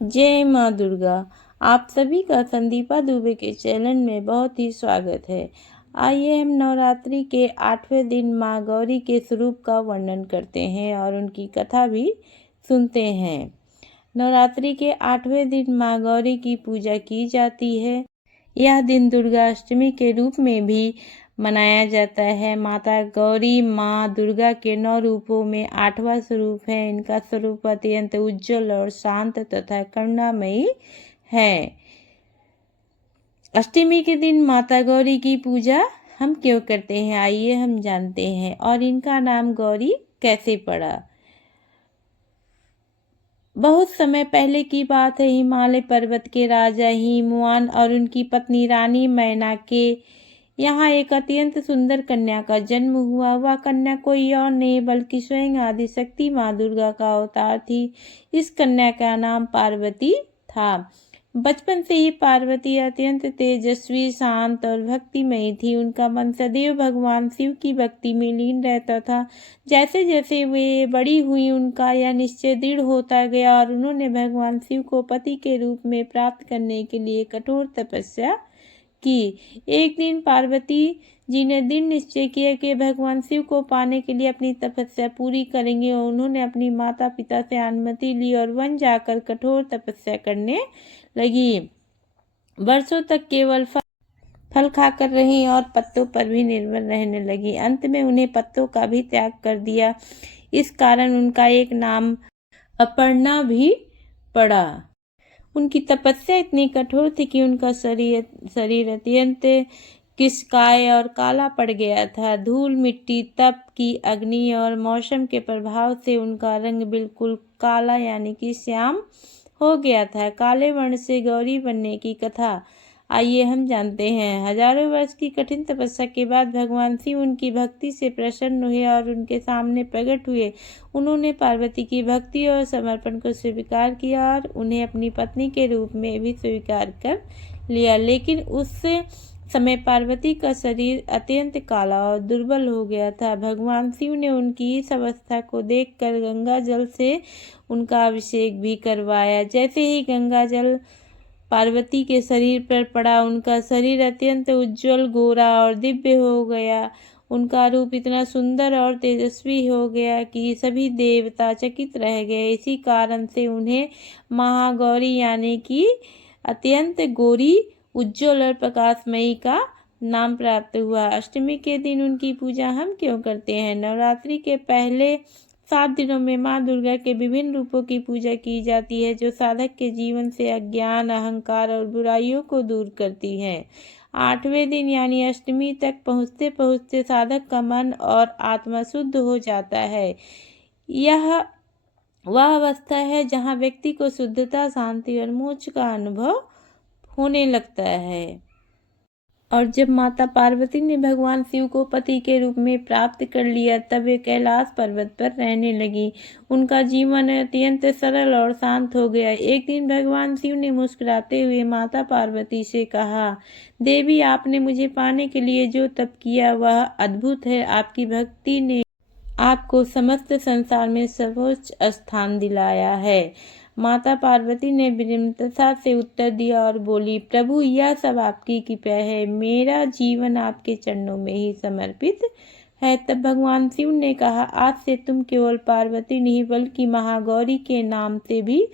जय माँ दुर्गा। आप सभी का संदीपा दुबे के चैनल में बहुत ही स्वागत है। आइए हम नवरात्रि के 8वें दिन माँ गौरी के स्वरूप का वर्णन करते हैं और उनकी कथा भी सुनते हैं। नवरात्रि के 8वें दिन माँ गौरी की पूजा की जाती है। यह दिन दुर्गा अष्टमी के रूप में भी मनाया जाता है। माता गौरी माँ दुर्गा के 9 रूपों में 8वां स्वरूप है। इनका स्वरूप अत्यंत उज्जवल और शांत तथा करुणामयी है। अष्टमी के दिन माता गौरी की पूजा हम क्यों करते हैं, आइए हम जानते हैं। और इनका नाम गौरी कैसे पड़ा। बहुत समय पहले की बात है। हिमालय पर्वत के राजा हिमवान और उनकी पत्नी रानी मैना के यहाँ एक अत्यंत सुंदर कन्या का जन्म हुआ। वह कन्या कोई और नहीं बल्कि स्वयं आदिशक्ति माँ दुर्गा का अवतार थी। इस कन्या का नाम पार्वती था। बचपन से ही पार्वती अत्यंत तेजस्वी, शांत और भक्तिमयी थी। उनका मन सदैव भगवान शिव की भक्ति में लीन रहता था। जैसे जैसे वे बड़ी हुई उनका यह निश्चय दृढ़ होता गया और उन्होंने भगवान शिव को पति के रूप में प्राप्त करने के लिए कठोर तपस्या की। एक दिन पार्वती जी ने दृढ़ निश्चय किया कि भगवान शिव को पाने के लिए अपनी तपस्या पूरी करेंगे और उन्होंने अपनी माता पिता से अनुमति ली और वन जाकर कठोर तपस्या करने लगी। वर्षों तक केवल फल खाकर रही और पत्तों पर भी निर्भर रहने लगी। अंत में उन्हें पत्तों का भी त्याग कर दिया। इस कारण उनका एक नाम अपर्णा भी पड़ा। उनकी तपस्या इतनी कठोर थी कि उनका शरीर अत्यंत किसकाय और काला पड़ गया था। धूल मिट्टी, तप की अग्नि और मौसम के प्रभाव से उनका रंग बिल्कुल काला यानी कि श्याम हो गया था। काले वर्ण से गौरी बनने की कथा आइए हम जानते हैं। हजारों वर्ष की कठिन तपस्या के बाद भगवान शिव उनकी भक्ति से प्रसन्न हुए और उनके सामने प्रकट हुए। उन्होंने पार्वती की भक्ति और समर्पण को स्वीकार किया और उन्हें अपनी पत्नी के रूप में भी स्वीकार कर लिया। लेकिन उस समय पार्वती का शरीर अत्यंत काला और दुर्बल हो गया था। भगवान शिव ने उनकी इस अवस्था को देखकर गंगा जल से उनका अभिषेक भी करवाया। जैसे ही गंगा जल पार्वती के शरीर पर पड़ा, उनका शरीर अत्यंत उज्जवल, गोरा और दिव्य हो गया। उनका रूप इतना सुंदर और तेजस्वी हो गया कि सभी देवता चकित रह गए। इसी कारण से उन्हें महागौरी यानी कि अत्यंत गोरी, उज्जवल और प्रकाशमयी का नाम प्राप्त हुआ। अष्टमी के दिन उनकी पूजा हम क्यों करते हैं। नवरात्रि के पहले 7 दिनों में माँ दुर्गा के विभिन्न रूपों की पूजा की जाती है, जो साधक के जीवन से अज्ञान, अहंकार और बुराइयों को दूर करती है। 8वें दिन यानी अष्टमी तक पहुँचते पहुँचते साधक का मन और आत्मा शुद्ध हो जाता है। यह वह अवस्था है जहाँ व्यक्ति को शुद्धता, शांति और मोक्ष का अनुभव होने लगता है। और जब माता पार्वती ने भगवान शिव को पति के रूप में प्राप्त कर लिया, तब वे कैलाश पर्वत पर रहने लगी। उनका जीवन अत्यंत सरल और शांत हो गया। एक दिन भगवान शिव ने मुस्कुराते हुए माता पार्वती से कहा, देवी, आपने मुझे पाने के लिए जो तप किया वह अद्भुत है। आपकी भक्ति ने आपको समस्त संसार में सर्वोच्च स्थान दिलाया है। माता पार्वती ने विनम्रता से उत्तर दिया और बोली, प्रभु, यह सब आपकी कृपा है। मेरा जीवन आपके चरणों में ही समर्पित है। तब भगवान शिव ने कहा, आज से तुम केवल पार्वती नहीं बल्कि महागौरी के नाम से भी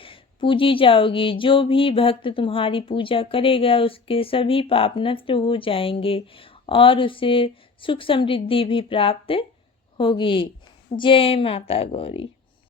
पूजी जाओगी। जो भी भक्त तुम्हारी पूजा करेगा उसके सभी पाप नष्ट हो जाएंगे और उसे सुख समृद्धि भी प्राप्त होगी। जय माता गौरी।